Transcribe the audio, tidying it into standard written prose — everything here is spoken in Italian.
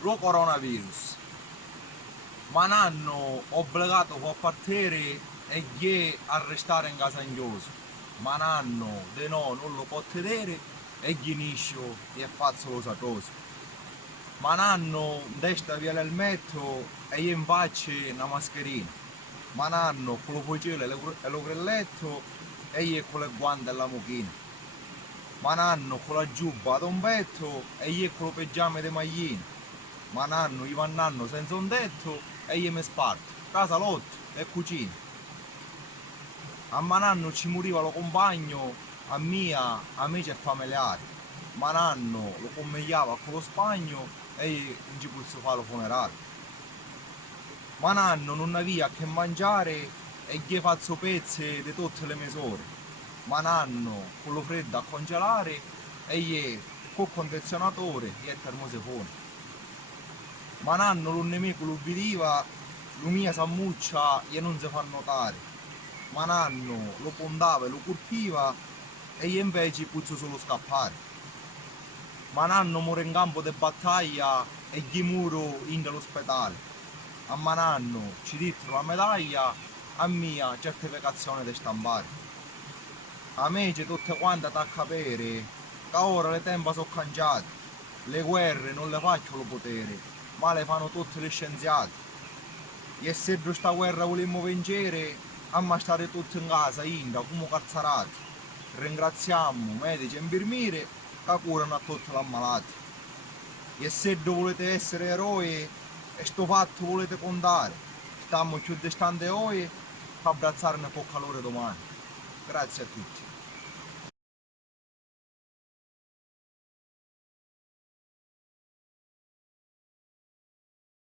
lo coronavirus. Ma non hanno obbligato a partire e gli arrestare in casa ingioso. Ma non hanno di no non lo può vedere e gli niscio e faccio lo satoso. Ma non hanno destra via l'elmetto e gli in faccia una mascherina. Ma non hanno con lo fucile e lo grilletto e gli con le guante e la mucchina. Ma non hanno con la giubba ad un petto e gli con lo pigiama di maglina. Ma non hanno i vannanno senza un tetto e gli mi sparto, casa, lotto e cucina. A Mananno ci moriva lo compagno, a mia amici e familiari. Mananno lo commigliava con lo spagno e non ci posso fare lo funerale. Mananno non aveva che mangiare e gli faccio pezze di tutte le misure. Mananno con lo freddo a congelare e gli col condizionatore e termosifone. Mananno lo nemico lo vediva, lo mia sammuccia e non si fa notare. Mananno lo pondava e lo colpiva e io invece puzzo solo scappare. Mananno muore in campo di battaglia e gli muro in dell'ospedale. A Mananno ci dittero la medaglia, a mia certificazione di stampare. A me c'è tutte quante da capire che ora le tempo sono cambiate. Le guerre non le faccio lo potere, ma le fanno tutti gli scienziati. E se questa guerra volemmo vincere, a stare tutti in casa, inda, come cazzarati. Ringraziamo medici e infermieri che curano a tutti gli ammalati. E se volete essere eroi e sto fatto volete contare, stiamo più distanti oggi per abbracciarne con calore domani. Grazie a tutti.